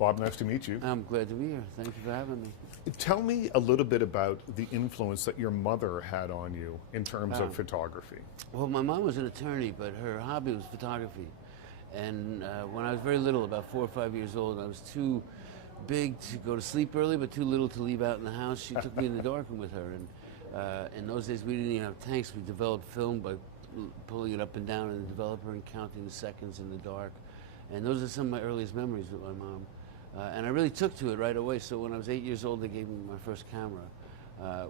Bob, nice to meet you. I'm glad to be here. Thank you for having me. Tell me a little bit about the influence that your mother had on you in terms of photography. Well, my mom was an attorney, but her hobby was photography. And when I was very little, about 4 or 5 years old, I was too big to go to sleep early, but too little to leave out in the house. She took me in the darkroom with her. And in those days, we didn't even have tanks. We developed film by pulling it up and down in the developer and counting the seconds in the dark. And those are some of my earliest memories with my mom. And I really took to it right away. So when I was 8 years old, they gave me my first camera,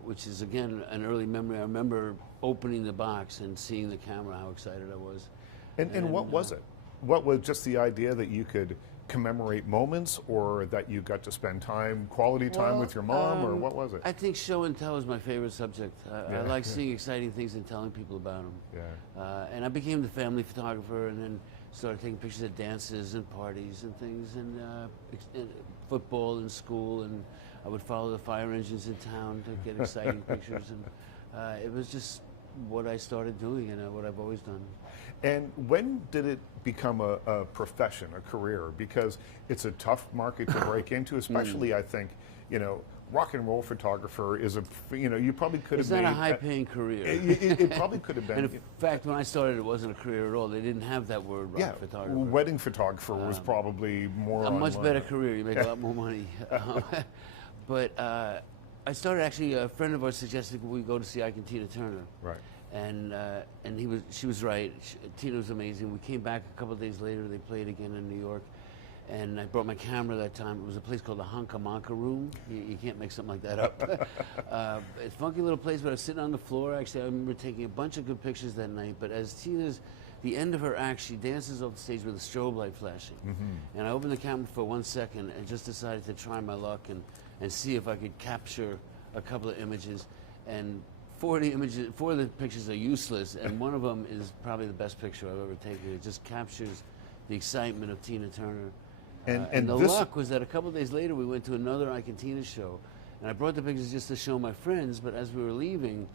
which is, again, an early memory. I remember opening the box and seeing the camera, how excited I was. And what was it? What was just the idea that you could commemorate moments, or that you got to spend time, quality time with your mom, or what was it? I think show and tell is my favorite subject. I like seeing exciting things and telling people about them. Yeah. And I became the family photographer, and then started taking pictures at dances and parties and things, and football in school, and I would follow the fire engines in town to get exciting pictures, and it was just what I started doing and what I've always done. And when did it become a profession, a career? Because it's a tough market to break into, especially I think, you know, rock and roll photographer is a, you know, you probably could have made... It's not a high-paying career. It probably could have been. And in fact, when I started, it wasn't a career at all. They didn't have that word, rock photographer. Wedding photographer was probably more a much better career. You make a lot more money. But I started, actually, a friend of ours suggested we go to see Ike and Tina Turner. Right. And she was right. Tina was amazing. We came back a couple of days later. They played again in New York. And I brought my camera that time. It was a place called the Honka Monka Room. You can't make something like that up. It's a funky little place, but I was sitting on the floor. Actually, I remember taking a bunch of good pictures that night. But as Tina's, the end of her act, she dances off the stage with a strobe light flashing. And I opened the camera for 1 second and just decided to try my luck and see if I could capture a couple of images. And 4 of the pictures are useless, and one of them is probably the best picture I've ever taken. It just captures the excitement of Tina Turner. And the luck was that a couple of days later we went to another Ike and Tina show, and I brought the pictures just to show my friends, but as we were leaving,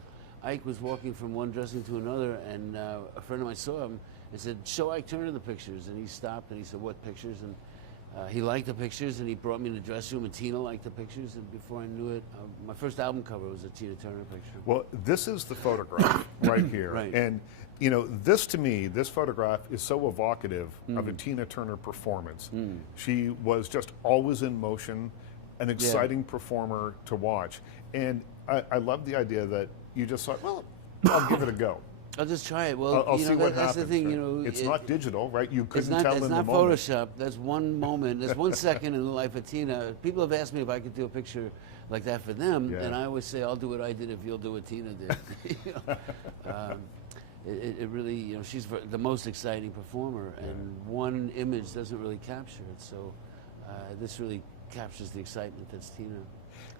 Ike was walking from one dressing to another, and a friend of mine saw him and said, "Show Ike Turner the pictures." And he stopped and he said, "What pictures?" And he liked the pictures, and he brought me in the dressing room, and Tina liked the pictures, and before I knew it, my first album cover was a Tina Turner picture. Well, this is the photograph right here. Right. And, you know, this to me, this photograph is so evocative of a Tina Turner performance. She was just always in motion, an exciting performer to watch. And I love the idea that you just thought, well, I'll give it a go. I'll just try it. Well, I'll see what that's happens. the thing, you know. It's not digital, right? You couldn't tell in the moment. It's not Photoshop. That's one moment. There's 1 second in the life of Tina. People have asked me if I could do a picture like that for them, and I always say, I'll do what I did if you'll do what Tina did. You know? It really, you know, she's the most exciting performer, and one image doesn't really capture it. So this really captures the excitement that's Tina.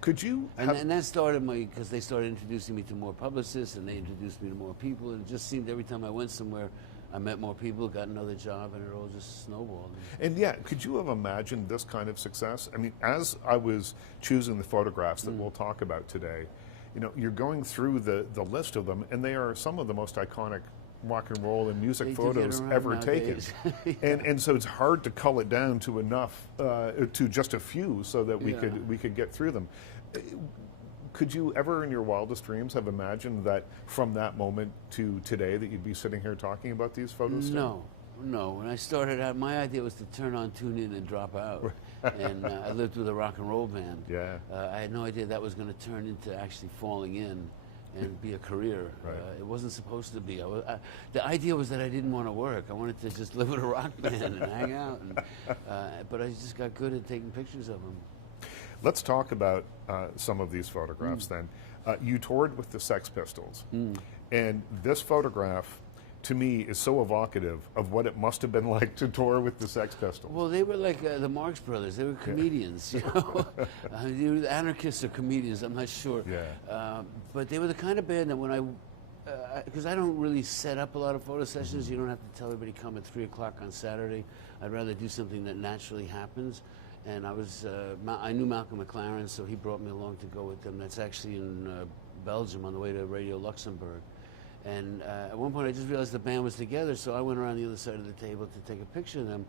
Could you? And that started because they started introducing me to more publicists, and they introduced me to more people, and it just seemed every time I went somewhere, I met more people, got another job, and it all just snowballed. And yeah, could you have imagined this kind of success? I mean, as I was choosing the photographs that we'll talk about today, you know, you're going through the list of them, and they are some of the most iconic rock and roll and music photos ever taken. And so it's hard to cull it down to enough, to just a few, so that we could get through them. Could you ever in your wildest dreams have imagined that from that moment to today that you'd be sitting here talking about these photos? No. When I started out, my idea was to turn on, tune in, and drop out. And I lived with a rock and roll band. Yeah. I had no idea that was going to turn into actually falling in and be a career. Right. It wasn't supposed to be. The idea was that I didn't want to work. I wanted to just live with a rock band and hang out. And, but I just got good at taking pictures of them. Let's talk about some of these photographs then. You toured with the Sex Pistols, and this photograph to me is so evocative of what it must have been like to tour with the Sex Pistols. Well, they were like the Marx Brothers. They were comedians, you know. They were anarchists or comedians, I'm not sure. Yeah. But they were the kind of band that when because I don't really set up a lot of photo sessions. You don't have to tell everybody come at 3 o'clock on Saturday. I'd rather do something that naturally happens. And I knew Malcolm McLaren, so he brought me along to go with them. That's actually in Belgium on the way to Radio Luxembourg. And at one point I just realized the band was together, so I went around the other side of the table to take a picture of them.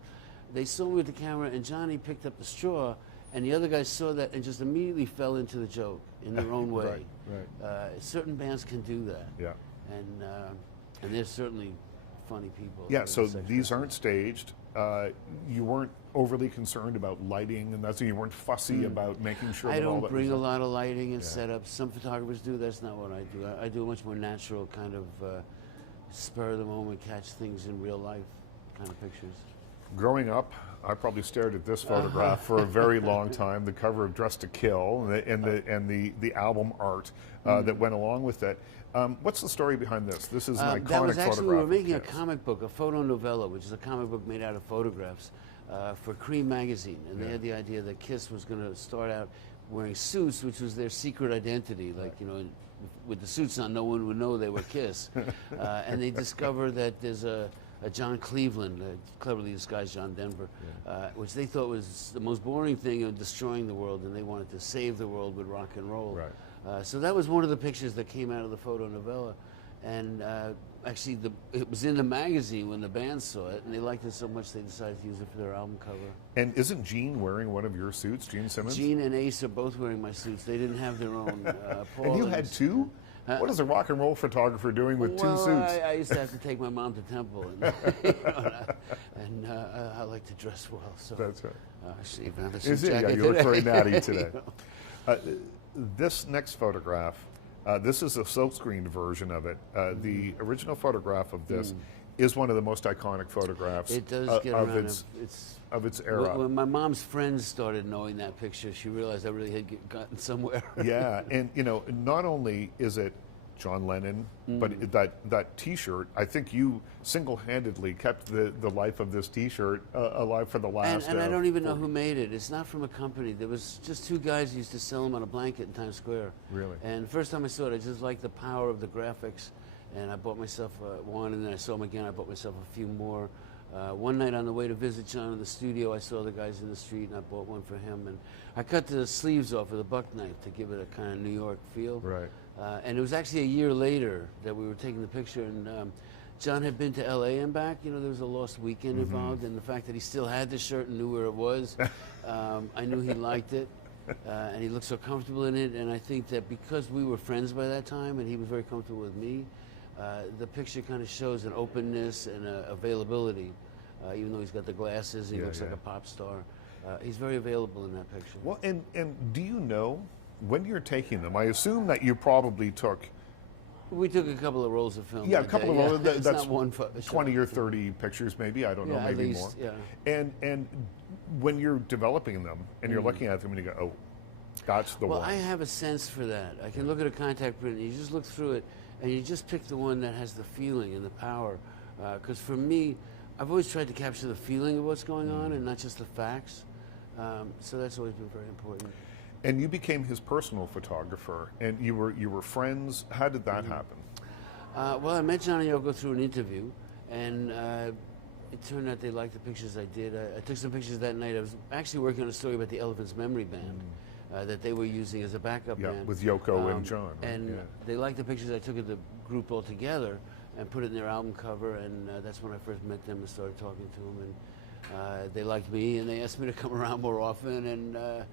they saw me with the camera, and Johnny picked up the straw, and the other guys saw that and just immediately fell into the joke in their own way. Certain bands can do that. Yeah. And they're certainly funny people. Yeah, so these aren't staged. You weren't overly concerned about lighting, and that's you weren't fussy about making sure. I that all don't that bring was a lot of lighting and setup. Some photographers do. That's not what I do. I do a much more natural kind of spur of the moment, catch things in real life kind of pictures. Growing up, I probably stared at this photograph for a very long time. The cover of Dressed to Kill and the album art that went along with it. What's the story behind this? This is an iconic that was actually, photograph. we were making a Kiss. comic book, a photo novella, which is a comic book made out of photographs for Cream magazine. And they had the idea that Kiss was going to start out wearing suits, which was their secret identity. Like, you know, with the suits on, no one would know they were Kiss. And they discovered that there's a John Cleveland, cleverly disguised John Denver, which they thought was the most boring thing of destroying the world, and they wanted to save the world with rock and roll. Right. So that was one of the pictures that came out of the photo novella. And actually, it was in the magazine when the band saw it, and they liked it so much they decided to use it for their album cover. And isn't Gene wearing one of your suits, Gene Simmons? Gene and Ace are both wearing my suits. They didn't have their own. Paul and you had two? What is a rock and roll photographer doing with two suits? I used to have to take my mom to temple, and, and I like to dress well. So that's right. I even have a Is suit it? Yeah, jacket you look today. very natty today. You know? This next photograph, this is a silkscreen version of it. The original photograph of this is one of the most iconic photographs It does get of around. its era. When my mom's friends started knowing that picture, she realized I really had gotten somewhere. Yeah, and you know, not only is it John Lennon, but that T-shirt, I think you single-handedly kept the life of this T-shirt alive for the last. And I don't even know who made it. It's not from a company. There was just two guys who used to sell them on a blanket in Times Square. Really? And the first time I saw it, I just liked the power of the graphics. And I bought myself one, and then I saw him again. I bought myself a few more. One night on the way to visit John in the studio, I saw the guys in the street, and I bought one for him. And I cut the sleeves off with a buck knife to give it a kind of New York feel. Right. And it was actually a year later that we were taking the picture, and John had been to L.A. and back. You know, there was a lost weekend involved, and the fact that he still had the shirt and knew where it was, I knew he liked it, and he looked so comfortable in it. And I think that because we were friends by that time, and he was very comfortable with me, the picture kind of shows an openness and availability. Even though he's got the glasses, he looks like a pop star. He's very available in that picture. Well, and do you know when you're taking them? I assume that you probably took. We took a couple of rolls of film. Yeah, a couple of rolls. It's That's not one 20 or 30 pictures, maybe. I don't know, at maybe least, more. Yeah. And when you're developing them and you're looking at them and you go, oh, that's the one. Well, I have a sense for that. I can look at a contact print and you just look through it and you just pick the one that has the feeling and the power. Because for me, I've always tried to capture the feeling of what's going on and not just the facts. So that's always been very important. And you became his personal photographer, and you were friends. How did that happen? Well, I met John and Yoko through an interview, and it turned out they liked the pictures I did. I took some pictures that night. I was actually working on a story about the Elephants Memory Band that they were using as a backup band. With Yoko and John. Right? And they liked the pictures I took of the group all together and put it in their album cover, and that's when I first met them and started talking to them. And they liked me, and they asked me to come around more often, and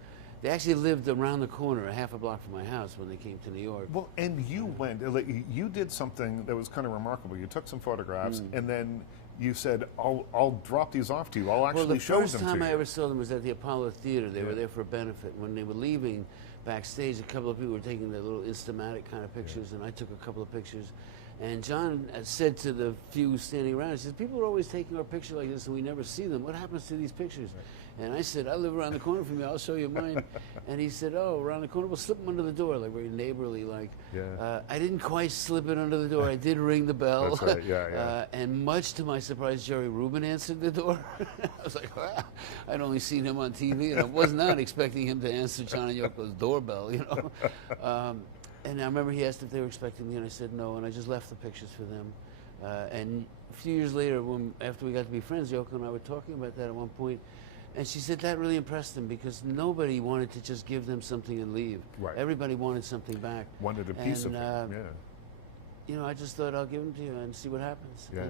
they actually lived around the corner, a half a block from my house when they came to New York. Well, and you went, you did something that was kind of remarkable. You took some photographs, and then you said, I'll drop these off to you. I'll actually show them to you. Well, the first time I ever saw them was at the Apollo Theater. They were there for a benefit. When they were leaving backstage, a couple of people were taking their little Instamatic kind of pictures, and I took a couple of pictures. And John said to the few standing around, he says, people are always taking our picture like this and we never see them. What happens to these pictures? Right. And I said, I live around the corner from you. I'll show you mine. And he said, oh, around the corner? We'll slip them under the door, like very neighborly. Like, I didn't quite slip it under the door. I did ring the bell. That's right. And much to my surprise, Jerry Rubin answered the door. I was like, wow. I'd only seen him on TV, and I was not expecting him to answer John and Yoko's doorbell, you know. And I remember he asked if they were expecting me, and I said no, and I just left the pictures for them. And a few years later, after we got to be friends, Yoko and I were talking about that at one point, and she said that really impressed them because nobody wanted to just give them something and leave. Right. Everybody wanted something back. Wanted a piece of it, You know, I just thought I'll give them to you and see what happens. Yeah.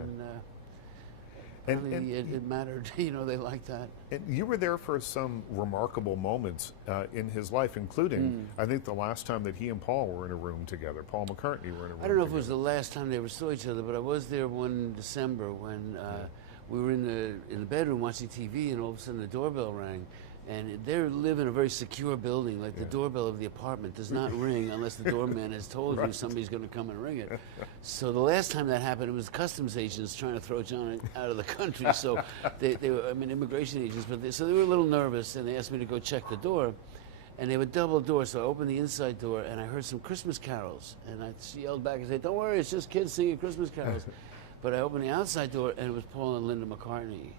And It mattered. You know, they liked that. And you were there for some remarkable moments in his life, including, I think, the last time that he and Paul were in a room together. Paul McCartney were in a room I don't know if it together. was the last time they ever saw each other, but I was there one December when we were in the bedroom watching TV, and all of a sudden the doorbell rang. And they live in a very secure building. Like the doorbell of the apartment does not ring unless the doorman has told you somebody's going to come and ring it. So the last time that happened, it was customs agents trying to throw John out of the country. So they were, I mean, immigration agents, but so they were a little nervous, and they asked me to go check the door. And they would double door, so I opened the inside door, and I heard some Christmas carols. And I yelled back and said, "Don't worry, it's just kids singing Christmas carols." But I opened the outside door, and it was Paul and Linda McCartney.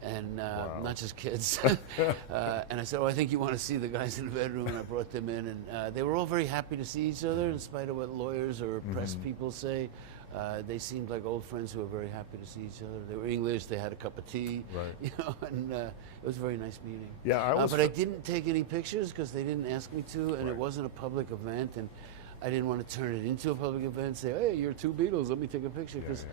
And not just kids. And I said, "Oh, I think you want to see the guys in the bedroom," and I brought them in. And they were all very happy to see each other, in spite of what lawyers or press people say. They seemed like old friends who were very happy to see each other. They were English. They had a cup of tea, you know, and it was a very nice meeting. Yeah, but I didn't take any pictures because they didn't ask me to, and it wasn't a public event, and I didn't want to turn it into a public event. Say, "Hey, you're two Beatles. Let me take a picture," because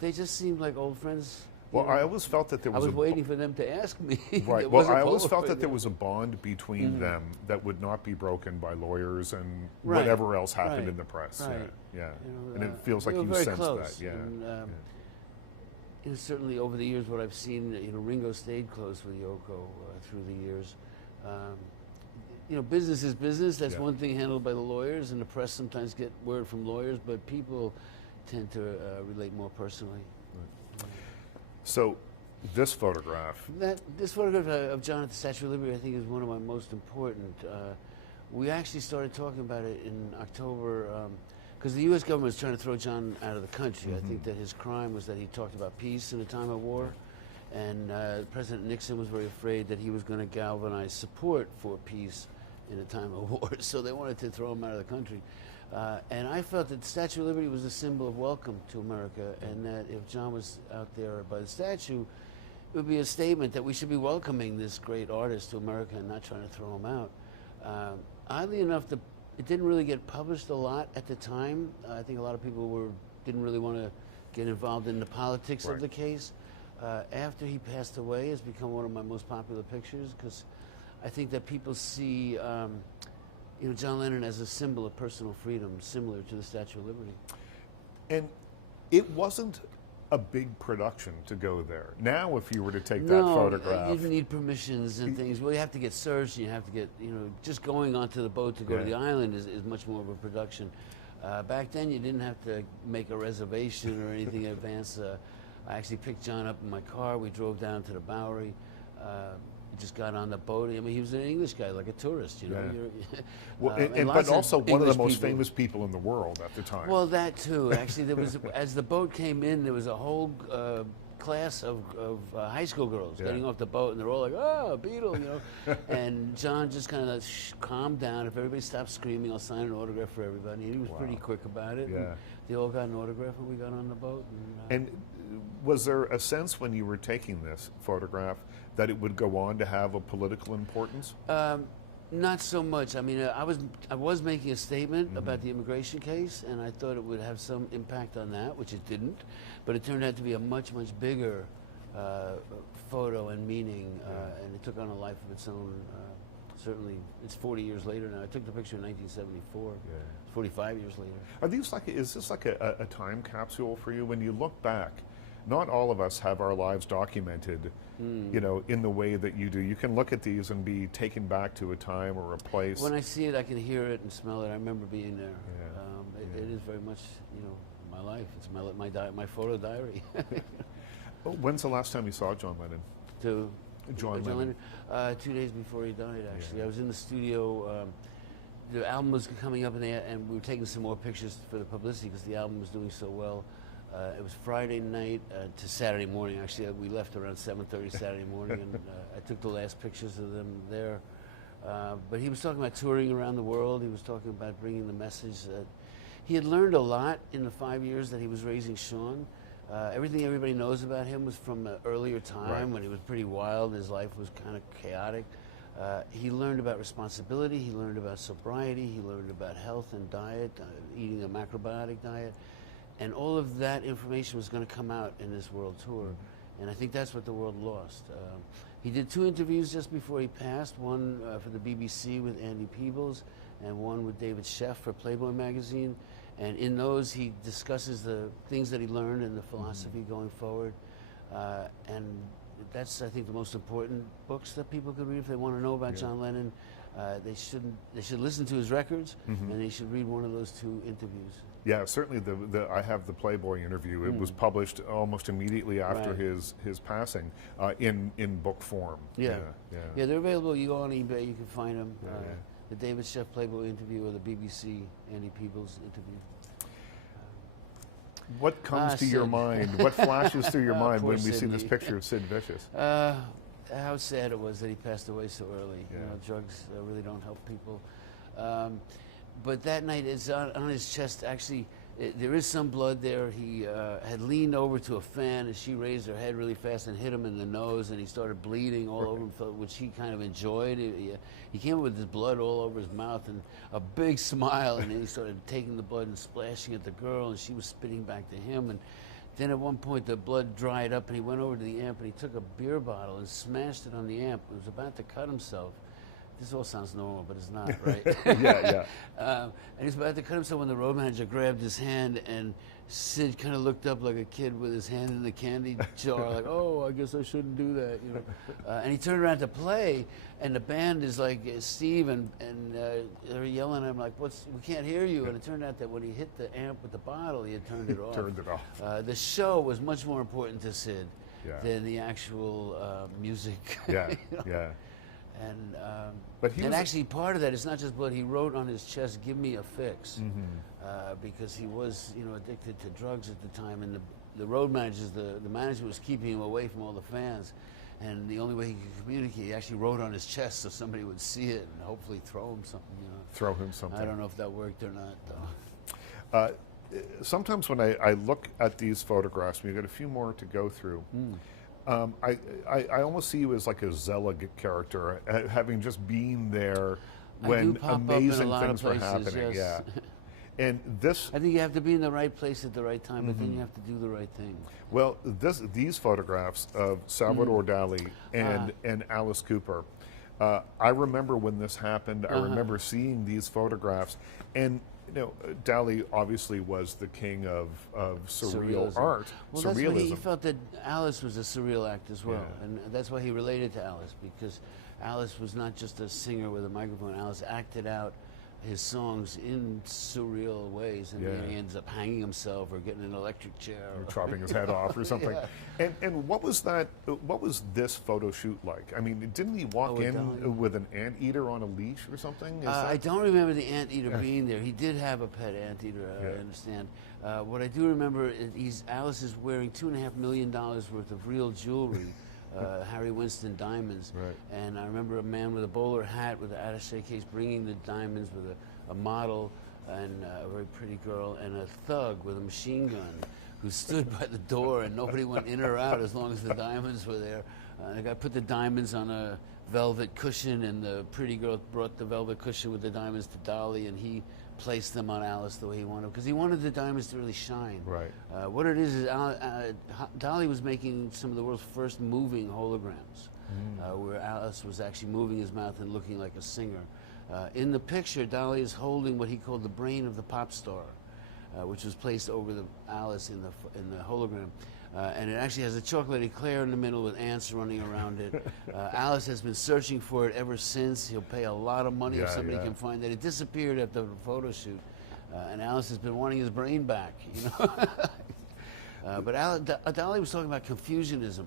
they just seemed like old friends. Well, I always felt that there was I was waiting for them to ask me. Right. Well, I always felt that there was a bond between them that would not be broken by lawyers and whatever else happened in the press. Right. Yeah. You know, and it feels like you very sensed close. that. Yeah. And, you know, certainly over the years, what I've seen, you know, Ringo stayed close with Yoko through the years. You know, business is business. That's one thing handled by the lawyers, and the press sometimes get word from lawyers, but people tend to relate more personally. So, this photograph. This photograph of John at the Statue of Liberty, I think, is one of my most important. We actually started talking about it in October, because the U.S. government was trying to throw John out of the country. I think that his crime was that he talked about peace in a time of war, and President Nixon was very afraid that he was going to galvanize support for peace in a time of war, so they wanted to throw him out of the country. And I felt that the Statue of Liberty was a symbol of welcome to America, and that if John was out there by the statue, it would be a statement that we should be welcoming this great artist to America and not trying to throw him out. Oddly enough, it didn't really get published a lot at the time. I think a lot of people didn't really want to get involved in the politics of the case. After he passed away, it's become one of my most popular pictures, because I think that people see you know, John Lennon as a symbol of personal freedom, similar to the Statue of Liberty. And it wasn't a big production to go there. Now, if you were to take that photograph, you need permissions and things. Well, you have to get searched, and you have to get, you know, just going onto the boat to go to the island is much more of a production. Back then, you didn't have to make a reservation or anything in advance. I actually picked John up in my car. We drove down to the Bowery. Just got on the boat. I mean, he was an English guy, like a tourist, you know. Well, but also one of the most famous people in the world at the time. Well, that too. Actually, there was, as the boat came in, there was a whole class of high school girls getting off the boat, and they're all like, "Oh, Beatle," you know. And John just kind of calmed down. If everybody stopped screaming, I'll sign an autograph for everybody. And he was pretty quick about it. Yeah. They all got an autograph when we got on the boat. And was there a sense when you were taking this photograph that it would go on to have a political importance? Not so much. I mean, I was making a statement about the immigration case, and I thought it would have some impact on that, which it didn't. But it turned out to be a much, much bigger photo and meaning, and it took on a life of its own. Certainly, it's 40 years later now. I took the picture in 1974. It's 45 years later. Are these is this like a time capsule for you? When you look back, not all of us have our lives documented, you know, in the way that you do. You can look at these and be taken back to a time or a place. When I see it, I can hear it and smell it. I remember being there. It is very much, you know, my life. It's my photo diary. When's the last time you saw John Lennon? John Lennon. 2 days before he died, actually. I was in the studio. The album was coming up, and we were taking some more pictures for the publicity because the album was doing so well. It was Friday night to Saturday morning. Actually, we left around 7:30 Saturday morning, and I took the last pictures of them there. But he was talking about touring around the world. He was talking about bringing the message that he had learned a lot in the 5 years that he was raising Sean. Everything everybody knows about him was from an earlier time when he was pretty wild. His life was kind of chaotic. He learned about responsibility. He learned about sobriety. He learned about health and diet, eating a macrobiotic diet. And all of that information was going to come out in this world tour. And I think that's what the world lost. He did 2 interviews just before he passed, one for the BBC with Andy Peebles and one with David Sheff for Playboy magazine. And in those, he discusses the things that he learned and the philosophy going forward. And that's, I think, the most important books that people could read if they want to know about John Lennon. They should listen to his records, and they should read one of those 2 interviews. Yeah, certainly. I have the Playboy interview. It was published almost immediately after his passing in book form. Yeah, they're available. You go on eBay, you can find them. The David Sheff Playboy interview or the BBC Andy Peebles interview. What comes to your mind? What flashes through your mind when we see this picture of Sid Vicious? How sad it was that he passed away so early. You know, drugs really don't help people. But that night, it's on his chest. Actually, there is some blood there. He had leaned over to a fan, and she raised her head really fast and hit him in the nose, and he started bleeding all over him, which he kind of enjoyed. He came up with his blood all over his mouth and a big smile, and then he started taking the blood and splashing at the girl, and she was spitting back to him. And then at one point, the blood dried up, and he went over to the amp, and he took a beer bottle and smashed it on the amp. He was about to cut himself. This all sounds normal, but it's not, right? And he was about to cut himself when the road manager grabbed his hand, and Sid kind of looked up like a kid with his hand in the candy jar, like, oh, I guess I shouldn't do that, you know. And he turned around to play, and the band is like, Steve, and they're yelling at him like, we can't hear you. And it turned out that when he hit the amp with the bottle, he had turned it off. Turned it off. The show was much more important to Sid than the actual music. And actually, part of that is not just blood. He wrote on his chest, "Give me a fix," because he was, addicted to drugs at the time, and the road managers, the management was keeping him away from all the fans, and the only way he could communicate, he actually wrote on his chest so somebody would see it and hopefully throw him something. Throw him something. I don't know if that worked or not, though. Sometimes when I look at these photographs, we've got a few more to go through. I almost see you as like a Zella character, having just been there when amazing things were happening. Yes. And this, I think you have to be in the right place at the right time, but then you have to do the right thing. Well, these photographs of Salvador Dali and Alice Cooper, I remember when this happened. I remember seeing these photographs, and Dali obviously was the king of surreal art. Well, that's why he felt that Alice was a surreal act as well, and that's why he related to Alice, because Alice was not just a singer with a microphone. Alice acted out his songs in surreal ways, and then he ends up hanging himself or getting an electric chair or chopping his head off or something. And what was that? What was this photo shoot like? I mean, didn't he walk in with an anteater on a leash or something? I don't remember the anteater being there. He did have a pet anteater, I understand. What I do remember is Alice is wearing $2.5 million worth of real jewelry. Harry Winston diamonds, and I remember a man with a bowler hat with an attaché case bringing the diamonds with a model and a very pretty girl and a thug with a machine gun who stood by the door, and nobody went in or out as long as the diamonds were there. The guy put the diamonds on a velvet cushion, and the pretty girl brought the velvet cushion with the diamonds to Dali, and he placed them on Alice the way he wanted, because he wanted the diamonds to really shine. What it is Dali was making some of the world's first moving holograms, where Alice was actually moving his mouth and looking like a singer. In the picture, Dali is holding what he called the brain of the pop star, which was placed over the Alice in the hologram. And it actually has a chocolate eclair in the middle with ants running around it. Alice has been searching for it ever since. He'll pay a lot of money if somebody can find it. It disappeared at the photo shoot, and Alice has been wanting his brain back. But Dali was talking about Confucianism,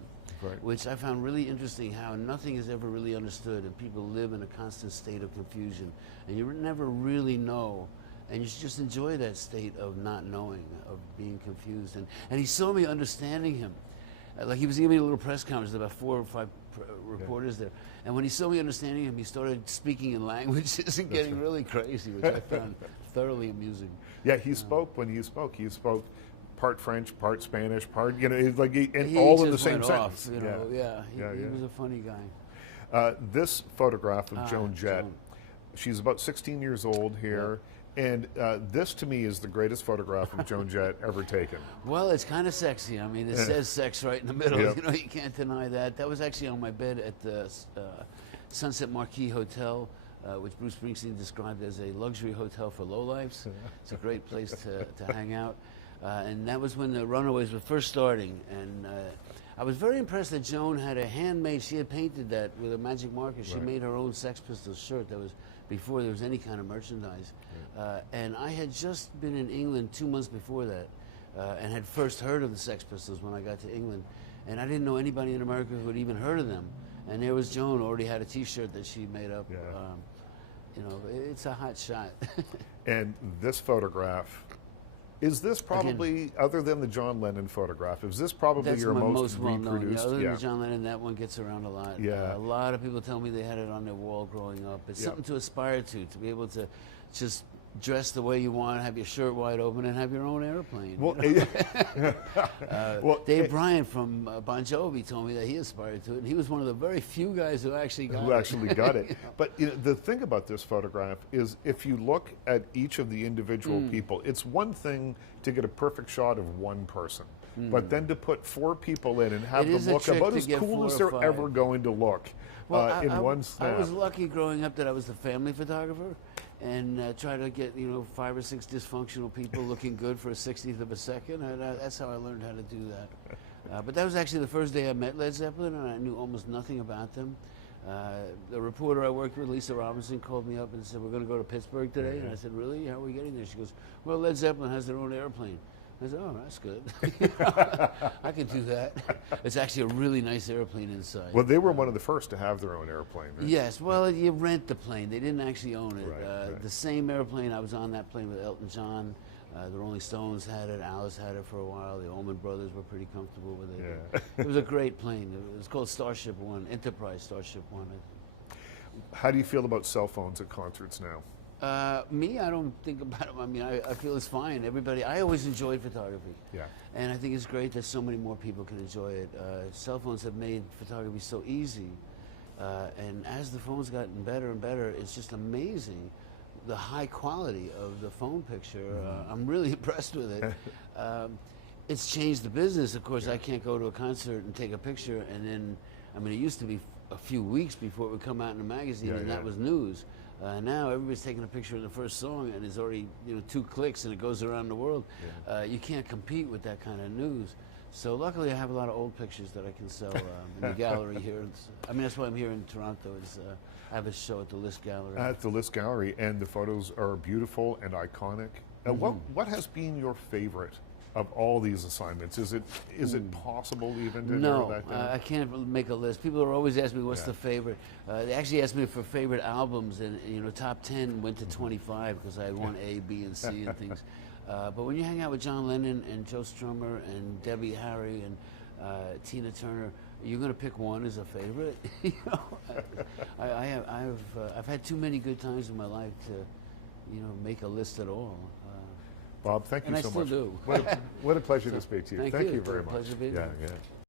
which I found really interesting, how nothing is ever really understood, and people live in a constant state of confusion, and you never really know. And you should just enjoy that state of not knowing, of being confused. And he saw me understanding him. Like, he was giving me a little press conference, there were about 4 or 5 reporters there. And when he saw me understanding him, he started speaking in languages and getting really crazy, which I found thoroughly amusing. Yeah, he spoke when he spoke. He spoke part French, part Spanish, part, like, and all in the same sentence. He was a funny guy. This photograph of Joan Jett, she's about 16 years old here. And this, to me, is the greatest photograph of Joan Jett ever taken. Well, it's kind of sexy. I mean, it says sex right in the middle. Yep. You know, you can't deny that. That was actually on my bed at the Sunset Marquis Hotel, which Bruce Springsteen described as a luxury hotel for lowlifes. It's a great place to hang out. And that was when the Runaways were first starting. And I was very impressed that Joan had a handmade, she had painted that with a magic marker. She made her own Sex Pistols shirt. That was before there was any kind of merchandise. And I had just been in England 2 months before that and had first heard of the Sex Pistols when I got to England. And I didn't know anybody in America who had even heard of them. And there was Joan, already had a T-shirt that she made up. You know, it's a hot shot. And this photograph, is this probably, again, other than the John Lennon photograph, is this probably your most reproduced? Yeah, other than the John Lennon, that one gets around a lot. Yeah. A lot of people tell me they had it on their wall growing up. It's something to aspire to be able to just dress the way you want, have your shirt wide open, and have your own airplane. Well, Dave Bryant from Bon Jovi told me that he aspired to it, and he was one of the very few guys who actually got it. You know? But you know, the thing about this photograph is, if you look at each of the individual people, it's one thing to get a perfect shot of one person, but then to put 4 people in and have them look about as cool as they're ever going to look in one snap. I was lucky growing up that I was the family photographer, and try to get 5 or 6 dysfunctional people looking good for a 60th of a second. And that's how I learned how to do that. But that was actually the first day I met Led Zeppelin, and I knew almost nothing about them. The reporter I worked with, Lisa Robinson, called me up and said, "We're going to go to Pittsburgh today." And I said, "Really? How are we getting there?" She goes, "Well, Led Zeppelin has their own airplane." I said, "Oh, that's good. I can do that." It's actually a really nice airplane inside. Well, they were one of the first to have their own airplane, right? Yes. Well, you rent the plane. They didn't actually own it. Right. The same airplane, I was on that plane with Elton John. The Rolling Stones had it. Alice had it for a while. The Allman Brothers were pretty comfortable with it. Yeah. It was a great plane. It was called Starship One, Enterprise Starship One. How do you feel about cell phones at concerts now? Me, I don't think about it. I mean, I feel it's fine. Everybody, I always enjoyed photography. Yeah. And I think it's great that so many more people can enjoy it. Cell phones have made photography so easy. And as the phone's gotten better and better, it's just amazing the high quality of the phone picture. I'm really impressed with it. It's changed the business. Of course, I can't go to a concert and take a picture and then, I mean, it used to be a few weeks before it would come out in a magazine, and that was news. Now everybody's taking a picture of the first song, and it's already 2 clicks, and it goes around the world. You can't compete with that kind of news. So luckily, I have a lot of old pictures that I can sell in the gallery here. I mean, that's why I'm here in Toronto. I have a show at the List Gallery. At the List Gallery, and the photos are beautiful and iconic. What has been your favorite of all these assignments? Is it possible even to narrow that down? I can't make a list. People are always asking me what's the favorite. They actually asked me for favorite albums, and top 10 went to 25 because I had one A, B, and C and things. But when you hang out with John Lennon and Joe Strummer and Debbie Harry and Tina Turner, you're going to pick one as a favorite. I've had too many good times in my life to make a list at all. Bob, thank you so much. And I still do. What a pleasure to speak to you. Thank you very much. Pleasure being here.